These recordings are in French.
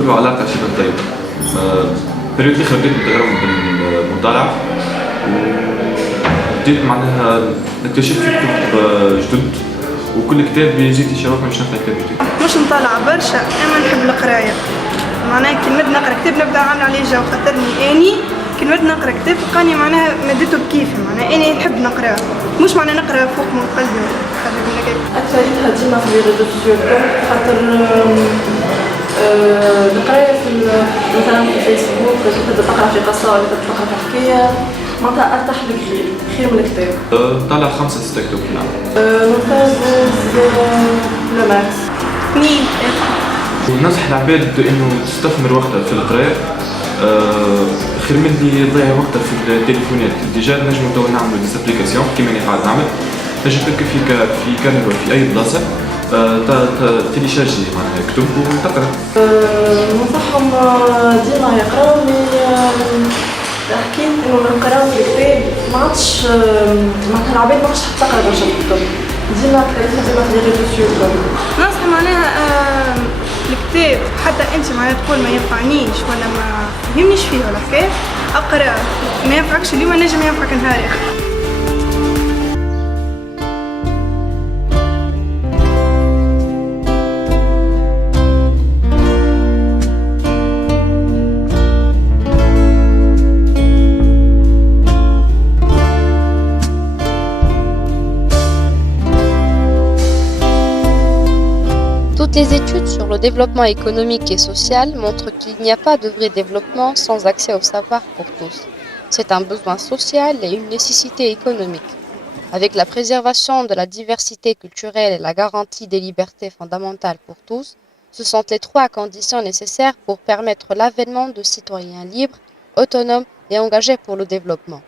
له علاقة شبه طيبة. البريود الأخيرة بديت بالتجربة بالمطالعة وبديت معناها نكتشف في كتب جدد وكل كتاب يجي تشوف باش نقرا كتاب جديد. مش مطالعة برشا اما نحب القراية. معناها كي نبدا نقرا كتاب نبدا نعمل عليه جو خاطرني اني كي نبدا نقرا كتاب تلقاني معناها مدته بكيفي معناها اني نحب نقراه مش معناها نقرا فوق من قلبي حاجه من هكاك. اكثريتها ديما في لي ريزو سوسيو خاطر القرايه في مثلا في الفيسبوك تبدا تقرا في قصه ولا تبدا تقرا في حكايه معناتها ارتاح بكثير خير من الكتاب. طالع 5-6 كتب في العام. ممتاز لو ماكس. اثنين. وننصح العباد انه تستثمر وقتها في القراءة خير من اللي يضيع وقتها في التليفونات. ديجا نجمو توا نعملو دي ابليكاسيون كيما انا قاعد نعمل تنجم تركب في كاميرا في اي بلاصة تيليشارجي معناها كتب وتقرا. ننصحهم ديما يقراو حكيت انه القراءة في الكتاب ما عادش معناتها العباد ما عادش تقرا برشا الكتب ديما قريتها ديما في لي ريزو سوسيو. ننصح معناها الكتاب حتى انت معناها تقول ما ينفعنيش ولا ما يهمنيش فيه ولا حكايه اقرا ما ينفعكش اليوم نجم ينفعك نهار اخر. Toutes les études sur le développement économique et social montrent qu'il n'y a pas de vrai développement sans accès au savoir pour tous. C'est un besoin social et une nécessité économique. Avec la préservation de la diversité culturelle et la garantie des libertés fondamentales pour tous, ce sont les trois conditions nécessaires pour permettre l'avènement de citoyens libres, autonomes et engagés pour le développement.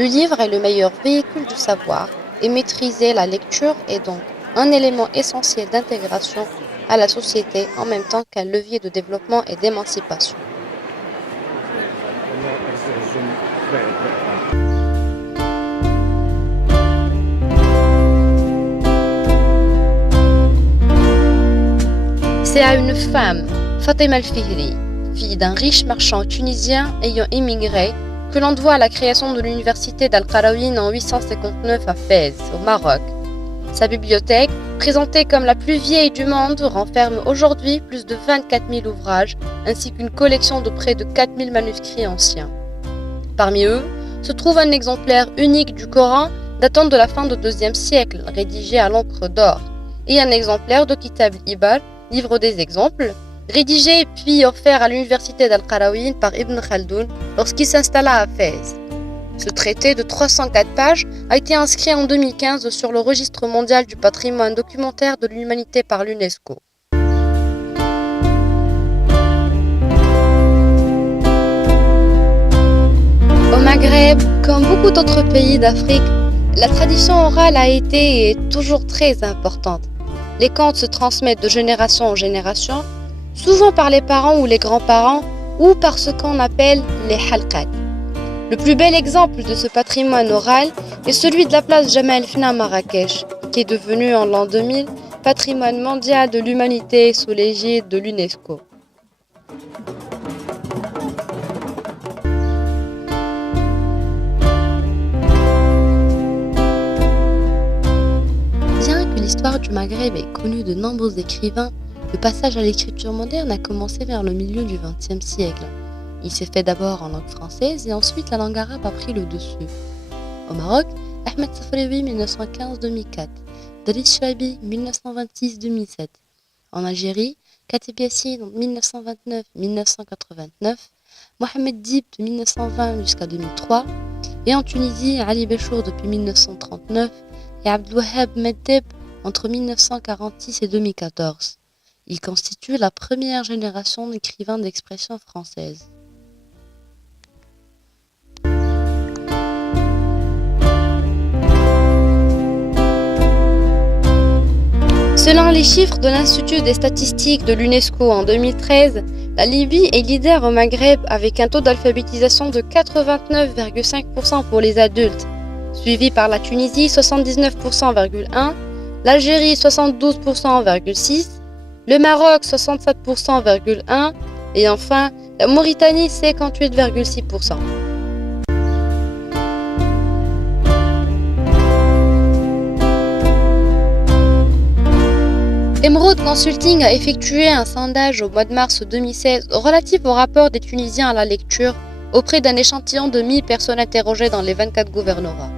Le livre est le meilleur véhicule du savoir et maîtriser la lecture est donc un élément essentiel d'intégration à la société en même temps qu'un levier de développement et d'émancipation. C'est à une femme, Fatima Al-Fihri, fille d'un riche marchand tunisien ayant émigré, que l'on doit la création de l'université d'Al-Qarawiyyin en 859 à Fès, au Maroc. Sa bibliothèque, présentée comme la plus vieille du monde, renferme aujourd'hui plus de 24 000 ouvrages, ainsi qu'une collection de près de 4 000 manuscrits anciens. Parmi eux, se trouve un exemplaire unique du Coran datant de la fin du IIe siècle, rédigé à l'encre d'or, et un exemplaire de Kitab al-Ibar, livre des exemples, rédigé puis offert à l'université d'Al-Qarawiyyin par Ibn Khaldoun lorsqu'il s'installa à Fès. Ce traité de 304 pages a été inscrit en 2015 sur le registre mondial du patrimoine documentaire de l'humanité par l'UNESCO. Au Maghreb, comme beaucoup d'autres pays d'Afrique, la tradition orale a été et est toujours très importante. Les contes se transmettent de génération en génération, souvent par les parents ou les grands-parents ou par ce qu'on appelle les halqat. Le plus bel exemple de ce patrimoine oral est celui de la place Jemaa el-Fna à Marrakech, qui est devenu en l'an 2000 patrimoine mondial de l'humanité sous l'égide de l'UNESCO. Bien que l'histoire du Maghreb ait connu de nombreux écrivains, le passage à l'écriture moderne a commencé vers le milieu du XXe siècle. Il s'est fait d'abord en langue française et ensuite la langue arabe a pris le dessus. Au Maroc, Ahmed Safraoui 1915-2004, Driss Chouaibi 1926-2007. En Algérie, Katib Yassine 1929-1989, Mohamed Dib de 1920 jusqu'à 2003 et en Tunisie, Ali Béchour depuis 1939 et Abdelwahab Meddeb entre 1946 et 2014. Il constitue la première génération d'écrivains d'expression française. Selon les chiffres de l'Institut des statistiques de l'UNESCO en 2013, la Libye est leader au Maghreb avec un taux d'alphabétisation de 89,5% pour les adultes, suivi par la Tunisie 79,1%, l'Algérie 72,6%, le Maroc 67,1% et enfin la Mauritanie 58,6%. Emerald Consulting a effectué un sondage au mois de mars 2016 relatif au rapport des Tunisiens à la lecture auprès d'un échantillon de 1000 personnes interrogées dans les 24 gouvernorats.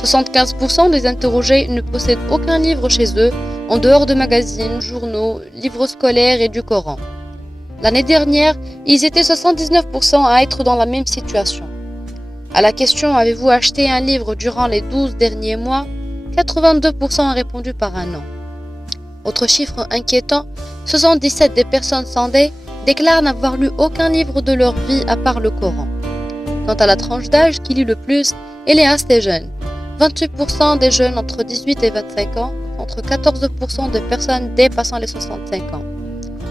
75% des interrogés ne possèdent aucun livre chez eux, en dehors de magazines, journaux, livres scolaires et du Coran. L'année dernière, ils étaient 79% à être dans la même situation. À la question « Avez-vous acheté un livre durant les 12 derniers mois ?», 82% ont répondu par un non. Autre chiffre inquiétant, 77% des personnes sondées déclarent n'avoir lu aucun livre de leur vie à part le Coran. Quant à la tranche d'âge qui lit le plus, elle est assez jeune. 28% des jeunes entre 18 et 25 ans, contre 14% des personnes dépassant les 65 ans.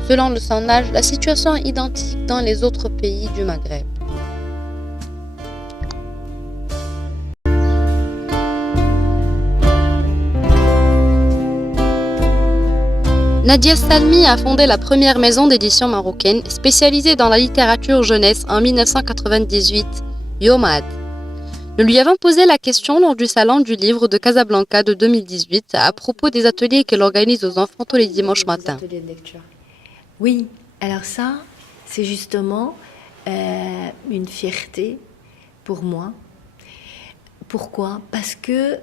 Selon le sondage, la situation est identique dans les autres pays du Maghreb. Nadia Salmi a fondé la première maison d'édition marocaine spécialisée dans la littérature jeunesse en 1998, Yomad. Nous lui avons posé la question lors du salon du livre de Casablanca de 2018 à propos des ateliers qu'elle organise aux enfants tous les dimanches matins. Oui, alors ça, c'est justement une fierté pour moi. Pourquoi ? Parce que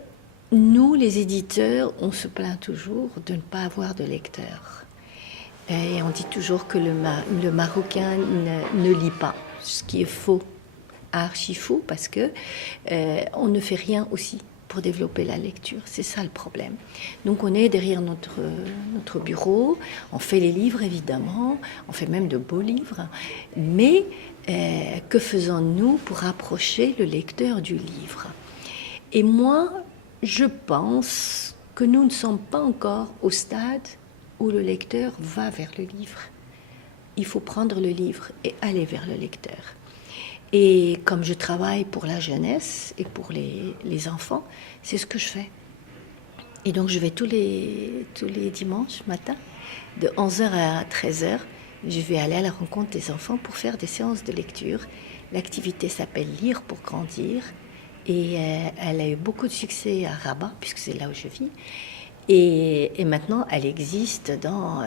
nous, les éditeurs, on se plaint toujours de ne pas avoir de lecteurs. Et on dit toujours que le Marocain ne lit pas, ce qui est faux, archi faux, parce que on ne fait rien aussi pour développer la lecture. C'est ça le problème. Donc on est derrière notre bureau, on fait les livres évidemment, on fait même de beaux livres, mais que faisons-nous pour rapprocher le lecteur du livre ? Et moi, je pense que nous ne sommes pas encore au stade où le lecteur va vers le livre. Il faut prendre le livre et aller vers le lecteur. Et comme je travaille pour la jeunesse et pour les enfants, c'est ce que je fais. Et donc je vais tous les dimanches matin, de 11h à 13h, je vais aller à la rencontre des enfants pour faire des séances de lecture. L'activité s'appelle Lire pour grandir. Et elle a eu beaucoup de succès à Rabat, puisque c'est là où je vis. Et maintenant, elle existe dans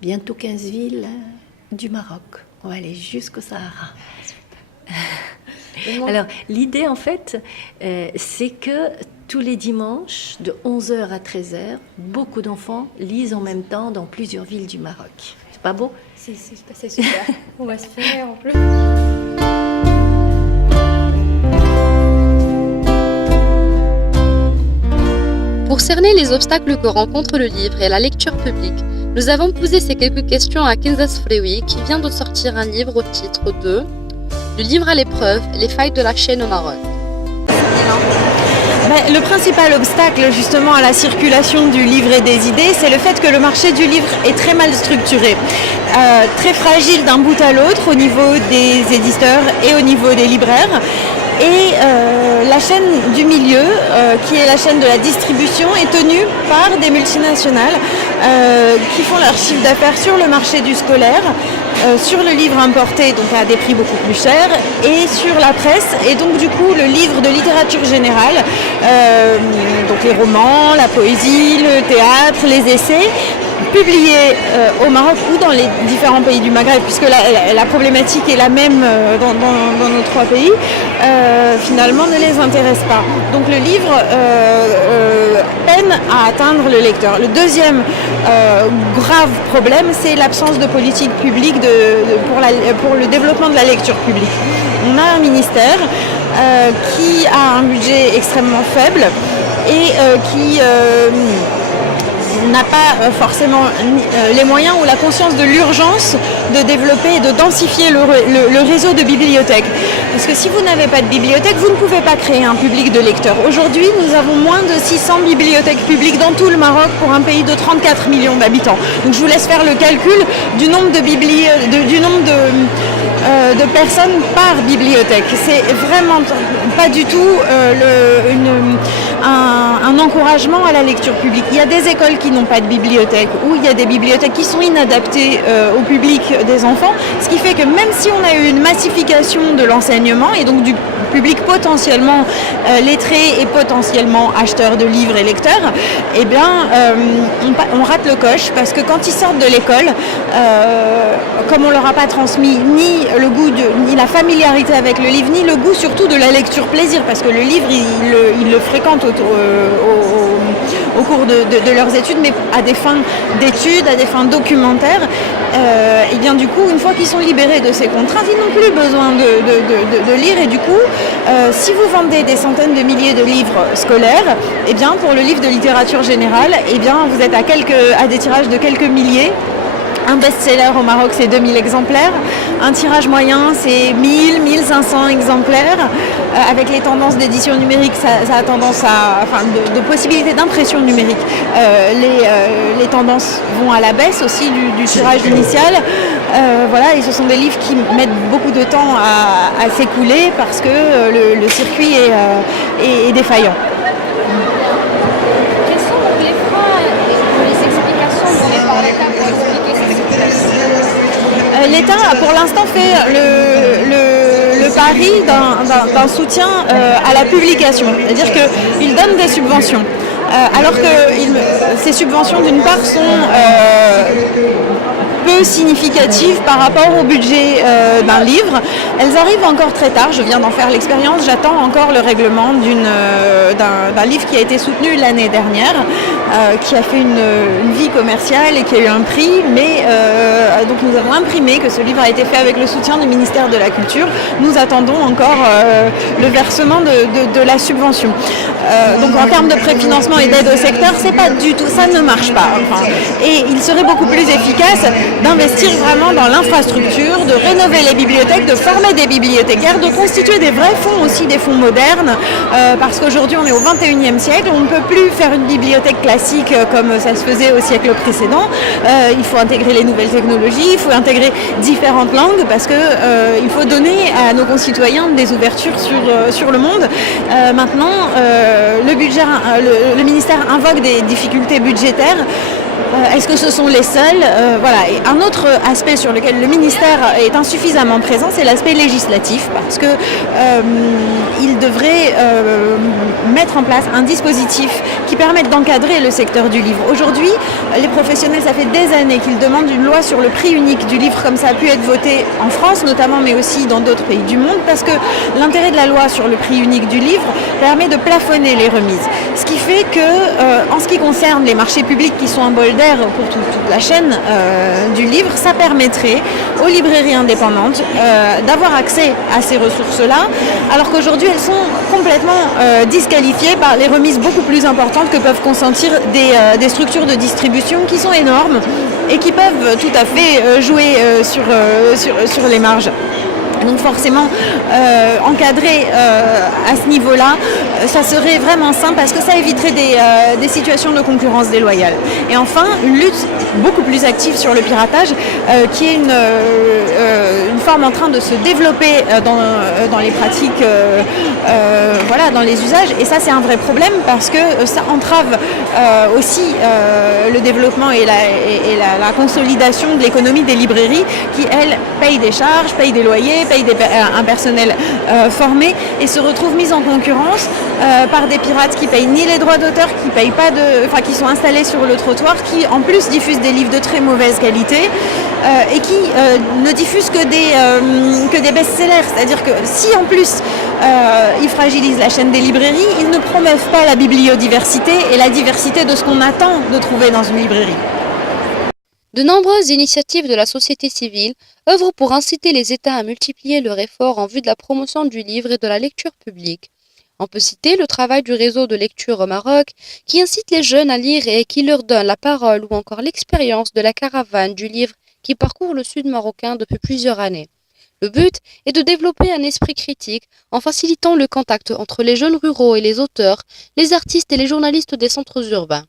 bientôt 15 villes du Maroc. On va aller jusqu'au Sahara. Alors, l'idée, en fait, c'est que tous les dimanches, de 11h à 13h, beaucoup d'enfants lisent en même temps dans plusieurs villes du Maroc. C'est pas beau ? C'est super. On va se faire en plus. Pour cerner les obstacles que rencontre le livre et la lecture publique, nous avons posé ces quelques questions à Kenza Sfrewi qui vient de sortir un livre au titre de « Le livre à l'épreuve, les failles de la chaîne au Maroc ». Le principal obstacle justement à la circulation du livre et des idées, c'est le fait que le marché du livre est très mal structuré, très fragile d'un bout à l'autre au niveau des éditeurs et au niveau des libraires. Et la chaîne du milieu, qui est la chaîne de la distribution, est tenue par des multinationales qui font leur chiffre d'affaires sur le marché du scolaire, sur le livre importé, donc à des prix beaucoup plus chers, et sur la presse. Et donc du coup, le livre de littérature générale, donc les romans, la poésie, le théâtre, les essais, publiés au Maroc ou dans les différents pays du Maghreb, puisque la problématique est la même dans nos trois pays, finalement ne les intéresse pas. Donc le livre peine à atteindre le lecteur. Le deuxième grave problème, c'est l'absence de politique publique pour le développement de la lecture publique. On a un ministère qui a un budget extrêmement faible et qui n'a pas forcément les moyens ou la conscience de l'urgence de développer et de densifier le réseau de bibliothèques. Parce que si vous n'avez pas de bibliothèque, vous ne pouvez pas créer un public de lecteurs. Aujourd'hui, nous avons moins de 600 bibliothèques publiques dans tout le Maroc pour un pays de 34 millions d'habitants. Donc je vous laisse faire le calcul du nombre de personnes par bibliothèque. C'est vraiment pas du tout un encouragement à la lecture publique. Il y a des écoles qui n'ont pas de bibliothèque, ou il y a des bibliothèques qui sont inadaptées au public des enfants, ce qui fait que même si on a eu une massification de l'enseignement, et donc du public potentiellement lettré et potentiellement acheteur de livres et lecteurs, eh bien, on rate le coche, parce que quand ils sortent de l'école, comme on leur a pas transmis ni le goût, ni la familiarité avec le livre, ni le goût surtout de la lecture plaisir, parce que le livre, ils le fréquentent au cours de leurs études, mais à des fins d'études, à des fins documentaires, et bien du coup, une fois qu'ils sont libérés de ces contraintes, ils n'ont plus besoin de lire, et du coup, si vous vendez des centaines de milliers de livres scolaires, et bien pour le livre de littérature générale, et bien vous êtes à des tirages de quelques milliers. Un best-seller au Maroc, c'est 2000 exemplaires. Un tirage moyen, c'est 1000, 1500 exemplaires. Avec les tendances d'édition numérique, ça a tendance de possibilités d'impression numérique. Les tendances vont à la baisse aussi du tirage initial. Voilà, et ce sont des livres qui mettent beaucoup de temps à s'écouler parce que le circuit est défaillant. Quels sont donc les freins et les explications données par l'État pour expliquer cette situation? L'État a pour l'instant fait le pari d'un soutien à la publication, c'est-à-dire qu'il donne des subventions. Alors que ces subventions, d'une part, sont peu significatives par rapport au budget d'un livre. Elles arrivent encore très tard, je viens d'en faire l'expérience, j'attends encore le règlement d'un livre qui a été soutenu l'année dernière, qui a fait une vie commerciale et qui a eu un prix, mais donc nous avons imprimé que ce livre a été fait avec le soutien du ministère de la Culture. Nous attendons encore le versement de la subvention. Donc en termes de préfinancement et d'aide au secteur, c'est pas du tout, ça ne marche pas. Enfin, et il serait beaucoup plus efficace d'investir vraiment dans l'infrastructure, de rénover les bibliothèques, de former des bibliothécaires, de constituer des vrais fonds aussi, des fonds modernes, parce qu'aujourd'hui on est au 21e siècle, on ne peut plus faire une bibliothèque classique comme ça se faisait au siècle précédent. Il faut intégrer les nouvelles technologies, il faut intégrer différentes langues, parce que il faut donner à nos concitoyens des ouvertures sur le monde. Maintenant, le ministère invoque des difficultés budgétaires. Est-ce que ce sont les seuls? Voilà. Et un autre aspect sur lequel le ministère est insuffisamment présent, c'est l'aspect législatif, parce que il devrait mettre en place un dispositif qui permette d'encadrer le secteur du livre. Aujourd'hui, les professionnels, ça fait des années qu'ils demandent une loi sur le prix unique du livre, comme ça a pu être voté en France notamment, mais aussi dans d'autres pays du monde, parce que l'intérêt de la loi sur le prix unique du livre permet de plafonner les remises. Ce qui fait que, en ce qui concerne les marchés publics qui sont un bol d'air pour toute la chaîne du livre, ça permettrait aux librairies indépendantes d'avoir accès à ces ressources-là, alors qu'aujourd'hui elles sont complètement disqualifiées par les remises beaucoup plus importantes que peuvent consentir des structures de distribution qui sont énormes et qui peuvent tout à fait jouer sur les marges. Donc forcément, encadrer à ce niveau-là, ça serait vraiment simple parce que ça éviterait des situations de concurrence déloyale. Et enfin, une lutte beaucoup plus active sur le piratage, qui est une forme en train de se développer dans les pratiques, voilà, dans les usages. Et ça, c'est un vrai problème parce que ça entrave aussi le développement et la consolidation de l'économie des librairies qui, elles, payent des charges, payent des loyers, payent un personnel formé et se retrouvent mises en concurrence par des pirates qui payent ni les droits d'auteur, qui sont installés sur le trottoir, qui en plus diffusent des livres de très mauvaise qualité et qui ne diffusent que des best-sellers. C'est-à-dire que si en plus ils fragilisent la chaîne des librairies, ils ne promeuvent pas la bibliodiversité et la diversité de ce qu'on attend de trouver dans une librairie. De nombreuses initiatives de la société civile œuvrent pour inciter les États à multiplier leurs efforts en vue de la promotion du livre et de la lecture publique. On peut citer le travail du réseau de lecture au Maroc, qui incite les jeunes à lire et qui leur donne la parole, ou encore l'expérience de la caravane du livre qui parcourt le sud marocain depuis plusieurs années. Le but est de développer un esprit critique en facilitant le contact entre les jeunes ruraux et les auteurs, les artistes et les journalistes des centres urbains.